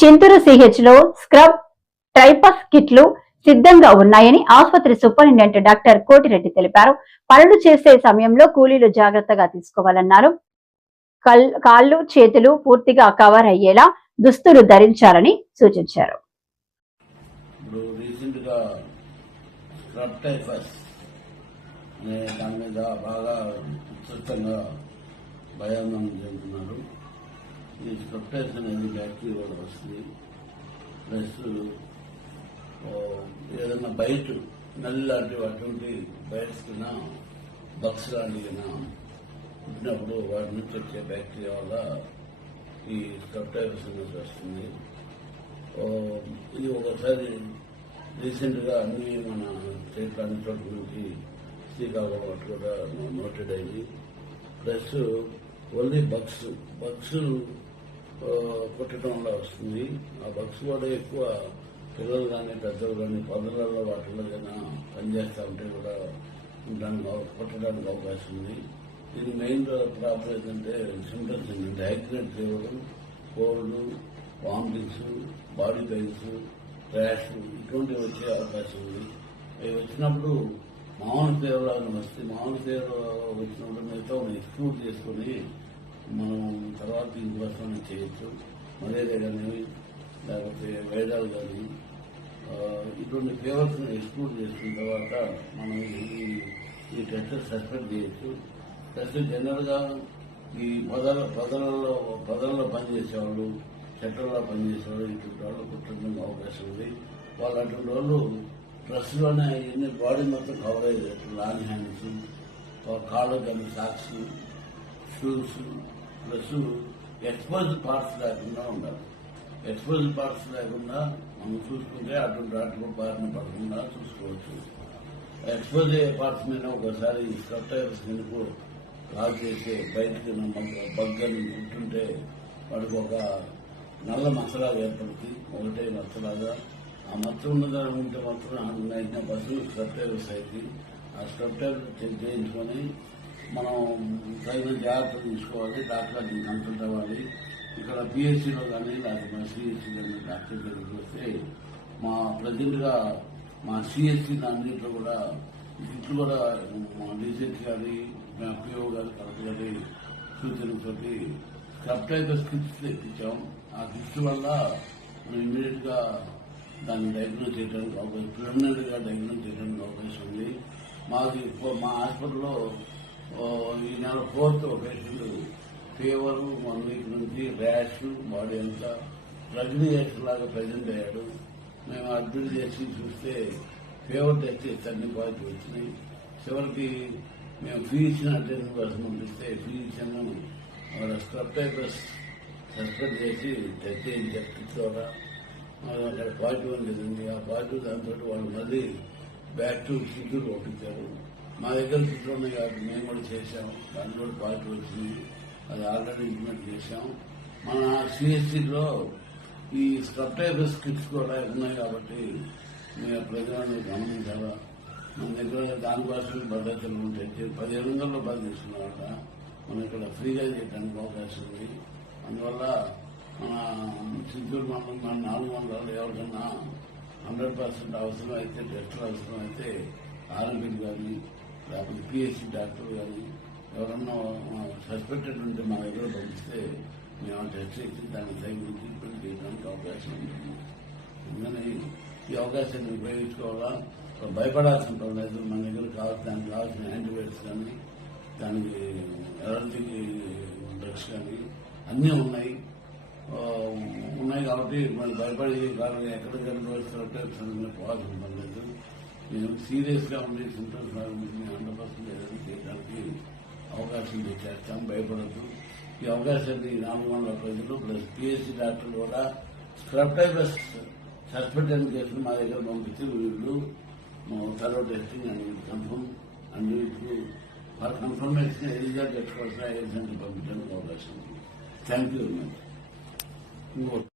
Chintur సిహెచ్లో scrub typhus కిట్లు సిద్ధంగా ఉన్నాయని ఆసుపత్రి సూపరింటెండెంట్ డాక్టర్ కోటిరెడ్డి తెలిపారు. పనులు చేసే సమయంలో కూలీలు జాగ్రత్తగా తీసుకోవాలన్నారు. కాళ్ళు చేతులు పూర్తిగా కవర్ అయ్యేలా దుస్తులు ధరించాలని సూచించారు. దాని మీద బాగా విస్తృతంగా భయాందోళన చెందుతున్నారు. ఈ స్క్రబ్ అనేది బ్యాక్టీరియా వల్ల వస్తుంది ప్లస్ ఏదన్నా ఏదైనా బయట నల్లి లాంటివి అటువంటి బయట్స్ కింద బక్స్ లాంటివి కింద పుట్టినప్పుడు వాటి నుంచి వచ్చే బ్యాక్టీరియా వల్ల ఈ స్క్రబ్ అనేది వస్తుంది. ఇది ఒకసారి రీసెంట్గా అన్ని మన స్టేట్ అన్ని చోట్ల నుంచి శ్రీకాకుళం అటు కూడా నోటెడ్ అయింది. ప్లస్ ఓన్లీ బక్స్ బక్స్ కొట్టడం వస్తుంది. ఆ బగ్స్ కూడా ఎక్కువ పిల్లలు కానీ పెద్దలు కానీ పొదలలో వాటిలో కన్నా పనిచేస్తూ ఉంటే కూడా ఉండడానికి కొట్టడానికి అవకాశం ఉంది. ఇది మెయిన్ ప్రాబ్లం ఏంటంటే సింటమ్స్ ఏంటంటే హైగ్రేడ్ తీవ్రం cold vomitings body pains rash ఇటువంటివి వచ్చే అవకాశం ఉంది. అవి వచ్చినప్పుడు మామూలు తీవ్రాలను వస్తే మామూలు తీవ్ర వచ్చినప్పుడు మిగతా ఎక్స్క్లూడ్ చేసుకొని మనం తర్వాత ఇందుకోసం చేయొచ్చు. మలేరియా కానీ లేకపోతే వైరాలు కానీ ఇటువంటి ఫీవర్స్ని ఎక్స్క్లూడ్ చేసిన తర్వాత మనం ఈ ఈ టెస్ట్ సస్పెండ్ చేయొచ్చు. టెస్ట్ జనరల్గా ఈ పదల పదలలో పదలలో పనిచేసేవాళ్ళు చెట్లలో పనిచేసేవాళ్ళు ఇటువంటి వాళ్ళు కుట్టడానికి అవకాశం ఉంది. వాళ్ళు అటువంటి వాళ్ళు డ్రెస్లోనే ఎన్ని బాడీ మొత్తం కవర్ అయ్యేటట్టు లాంగ్ హ్యాండ్స్ కాళ్ళు కానీ socks shoes plus expose parts లేకుండా ఉండాలి ఎక్స్పోజ్ పార్ట్స్ లేకుండా మనం చూసుకుంటే అటువంటి వాటిలో బారిన పడకుండా చూసుకోవచ్చు. ఎక్స్పోజ్ అయ్యే పార్ట్స్ మీద ఒకసారి స్కర్ట్ కిందకు లాక్ చేసి బయటకు బగ్గని ఉంటుంటే వాడికి ఒక నల్ల మచ్చలాగా ఏర్పడుతుంది. ఒకటే మచ్చలాగా. ఆ మచ్చ ఉన్నదాన్ని ఉంటే మాత్రం నైన్ పర్సెంట్ స్క్రప్టైల్స్ అయితే ఆ స్క్రప్టైల్ చేయించుకొని మనం తగిన జాగ్రత్తలు తీసుకోవాలి డాక్టర్ కన్సల్ట్ అవ్వాలి ఇక్కడ పిహెచ్సిలో కానీ లేకపోతే సిహెచ్సి కానీ డాక్టర్ దగ్గరికి వస్తే మా ప్రజెంట్గా మా సిఎస్సి అన్నింటిలో కూడా ఇట్లు కూడా మా డీసెట్ గారి మా పిఓ గారి కలెక్టర్ గారి సూచనతోటి స్క్రబ్ టైప్ కిట్స్ తెప్పించాం ఆ కిట్స్ వల్ల ఇమీడియట్గా దాన్ని డయాగ్నోస్ చేయడానికి అవకాశం ప్రిలిమినరీగా డయాగ్నోస్ చేయడానికి అవకాశం ఉంది. మాది మా హాస్పిటల్లో ఈ నెల ఫోర్త్ ఒక పేషెంట్ ఫీవర్ వన్ వీక్ నుంచి ర్యాష్ బాడీ అంతా రజనీయేషన్ లాగా ప్రజెంట్ అయ్యాడు. మేము అడ్మిట్ చేసి చూస్తే ఫీవర్ టెస్ట్ చేస్తే అన్ని పాజిటివ్ వచ్చినాయి. చివరికి మేము ఫిజిషియన్ అటెండ్ కోసం పంపిస్తే ఫిజిషియన్ వాళ్ళ స్క్రబ్ పేపర్స్ సస్పెండ్ చేసి టెస్ట్ చేయించారు ద్వారా. అక్కడ పాజిటివ్ అని లేదండి ఆ పాజిటివ్ దాంతో వాళ్ళు మళ్ళీ బ్యాక్ టు చిత్తూరు పంపించారు మా దగ్గర చుట్టూ ఉన్నాయి కాబట్టి మేము కూడా చేశాం. దాని కూడా పార్టీ వచ్చింది అది ఆల్రెడీ ఇంప్లిమెంట్ చేశాం. మన సిఎస్సిలో ఈ స్క్రబ్ టైపర్స్ కిట్స్ కూడా ఉన్నాయి కాబట్టి మీరు ప్రజలను గమనించాలా? మన దగ్గర దానికోసం భద్రతలు ఉంటాయి పదిహేను వందల బాధ తీసుకున్నారట మనం ఇక్కడ ఫ్రీగా చేయడానికి అవకాశం ఉంది. అందువల్ల మన చిత్తూరు మండలం మన నాలుగు మండలాలు ఎవరికన్నా హండ్రెడ్ పర్సెంట్ అవసరం అయితే టెస్టులు అవసరం అయితే ఆరోగ్యం కానీ లేకపోతే పిహెచ్సి డాక్టర్ కానీ ఎవరన్నా సస్పెక్టెడ్ ఉంటే మా దగ్గర పంపిస్తే మేము టెస్ట్ చేసి దాన్ని తగిన ట్రీట్మెంట్ చేయడానికి అవకాశం ఉంటుంది. అందుకని ఈ అవకాశాన్ని ఉపయోగించుకోవాలా? భయపడాల్సిన పని లేదు. మన దగ్గర కావాల్సిన దానికి కావాల్సిన యాంటీబయాటిక్స్ కానీ దానికి ఎలర్జీకి డ్రగ్స్ కానీ అన్నీ ఉన్నాయి. ఉన్నాయి కాబట్టి మనం భయపడి కారణం ఎక్కడికైనా వస్తున్నట్టే పోవాల్సిన పని లేదు. నేను సీరియస్గా ఉండే సింటమ్స్ హండ్రెడ్ పర్సెంట్ ఏదైనా చేయడానికి అవకాశం చేస్తాం భయపడద్దు. ఈ అవకాశాన్ని నాలుగు వందల ప్రజలు ప్లస్ పిఎస్సి డాక్టర్లు కూడా స్క్రబ్ టైపస్ సస్పెండ్ కేసులు మా దగ్గర పంపించి వీళ్ళు thorough testing and confirm and ఇప్పుడు ఫర్ కన్ఫర్మేషన్ రిజల్ట్ తెచ్చుకోవాల్సిన ఏజెంట్ పంపించడానికి అవకాశం థ్యాంక్ యూ వెరీ మచ్.